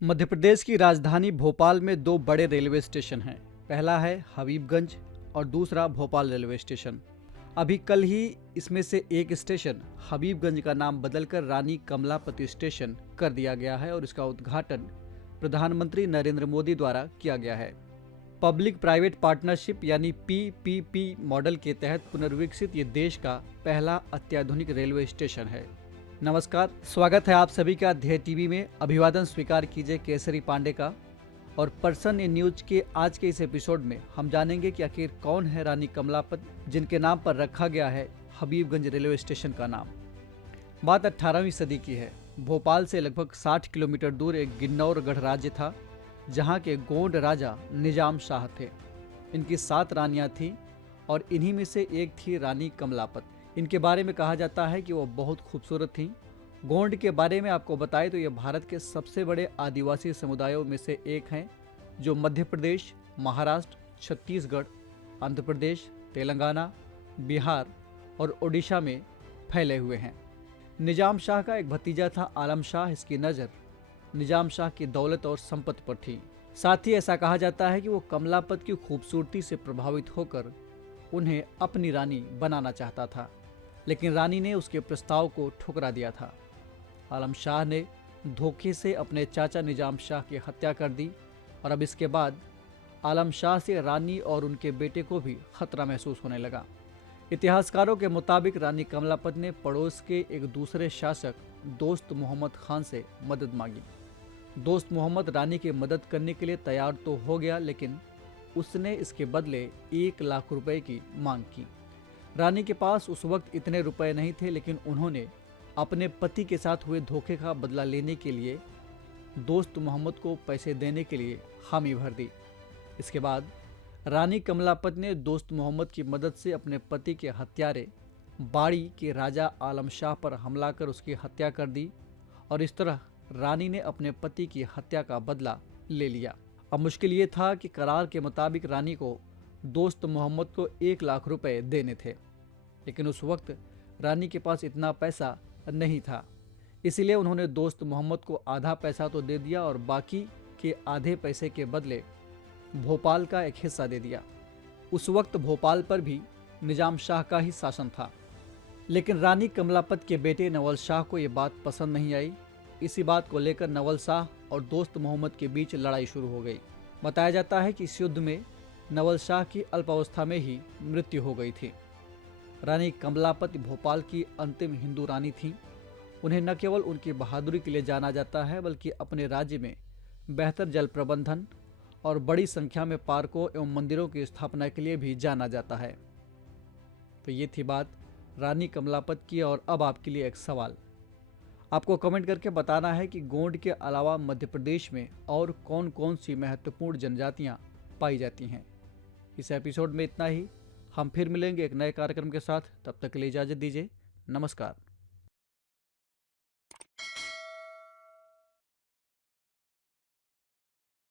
मध्य प्रदेश की राजधानी भोपाल में दो बड़े रेलवे स्टेशन हैं। पहला है हबीबगंज और दूसरा भोपाल रेलवे स्टेशन। अभी कल ही इसमें से एक स्टेशन हबीबगंज का नाम बदलकर रानी कमलापति स्टेशन कर दिया गया है और इसका उद्घाटन प्रधानमंत्री नरेंद्र मोदी द्वारा किया गया है। पब्लिक प्राइवेट पार्टनरशिप यानी पीपीपी मॉडल के तहत पुनर्विकसित ये देश का पहला अत्याधुनिक रेलवे स्टेशन है। नमस्कार, स्वागत है आप सभी का ध्येय टीवी में। अभिवादन स्वीकार कीजिए केसरी पांडे का। और पर्सन इन न्यूज के आज के इस एपिसोड में हम जानेंगे कि आखिर कौन है रानी कमलापत, जिनके नाम पर रखा गया है हबीबगंज रेलवे स्टेशन का नाम। बात 18वीं सदी की है। भोपाल से लगभग 60 किलोमीटर दूर एक गिन्नौर गढ़ राज्य था, जहाँ के गोंड राजा निजाम शाह थे। इनकी 7 रानियाँ थीं और इन्हीं में से एक थी रानी कमलापत। इनके बारे में कहा जाता है कि वो बहुत खूबसूरत थीं। गोंड के बारे में आपको बताएं तो ये भारत के सबसे बड़े आदिवासी समुदायों में से एक हैं, जो मध्य प्रदेश, महाराष्ट्र, छत्तीसगढ़, आंध्र प्रदेश, तेलंगाना, बिहार और ओडिशा में फैले हुए हैं। निजाम शाह का एक भतीजा था आलम शाह। इसकी नज़र निजाम शाह की दौलत और संपत्ति पर थी। साथ ही ऐसा कहा जाता है कि वो कमलापत की खूबसूरती से प्रभावित होकर उन्हें अपनी रानी बनाना चाहता था, लेकिन रानी ने उसके प्रस्ताव को ठुकरा दिया था। आलम शाह ने धोखे से अपने चाचा निजाम शाह की हत्या कर दी और अब इसके बाद आलम शाह से रानी और उनके बेटे को भी खतरा महसूस होने लगा। इतिहासकारों के मुताबिक रानी कमलापत ने पड़ोस के एक दूसरे शासक दोस्त मोहम्मद खान से मदद मांगी। दोस्त मोहम्मद रानी की मदद करने के लिए तैयार तो हो गया, लेकिन उसने इसके बदले 1 लाख रुपए की मांग की। रानी के पास उस वक्त इतने रुपए नहीं थे, लेकिन उन्होंने अपने पति के साथ हुए धोखे का बदला लेने के लिए दोस्त मोहम्मद को पैसे देने के लिए हामी भर दी। इसके बाद रानी कमलापत ने दोस्त मोहम्मद की मदद से अपने पति के हत्यारे बाड़ी के राजा आलम शाह पर हमला कर उसकी हत्या कर दी और इस तरह रानी ने अपने पति की हत्या का बदला ले लिया। अब मुश्किल ये था कि करार के मुताबिक रानी को दोस्त मोहम्मद को 1 लाख रुपए देने थे, लेकिन उस वक्त रानी के पास इतना पैसा नहीं था। इसलिए उन्होंने दोस्त मोहम्मद को आधा पैसा तो दे दिया और बाकी के आधे पैसे के बदले भोपाल का एक हिस्सा दे दिया। उस वक्त भोपाल पर भी निजाम शाह का ही शासन था, लेकिन रानी कमलापत के बेटे नवल शाह को ये बात पसंद नहीं आई। इसी बात को लेकर नवल शाह और दोस्त मोहम्मद के बीच लड़ाई शुरू हो गई। बताया जाता है कि इस युद्ध में नवल शाह की अल्पावस्था में ही मृत्यु हो गई थी। रानी कमलापत भोपाल की अंतिम हिंदू रानी थीं। उन्हें न केवल उनकी बहादुरी के लिए जाना जाता है, बल्कि अपने राज्य में बेहतर जल प्रबंधन और बड़ी संख्या में पार्कों एवं मंदिरों की स्थापना के लिए भी जाना जाता है। तो ये थी बात रानी कमलापत की। और अब आपके लिए एक सवाल, आपको कमेंट करके बताना है कि गोंड के अलावा मध्य प्रदेश में और कौन कौन सी महत्वपूर्ण जनजातियां पाई जाती हैं। इस एपिसोड में इतना ही। हम फिर मिलेंगे एक नए कार्यक्रम के साथ। तब तक के लिए इजाज़त दीजिए। नमस्कार।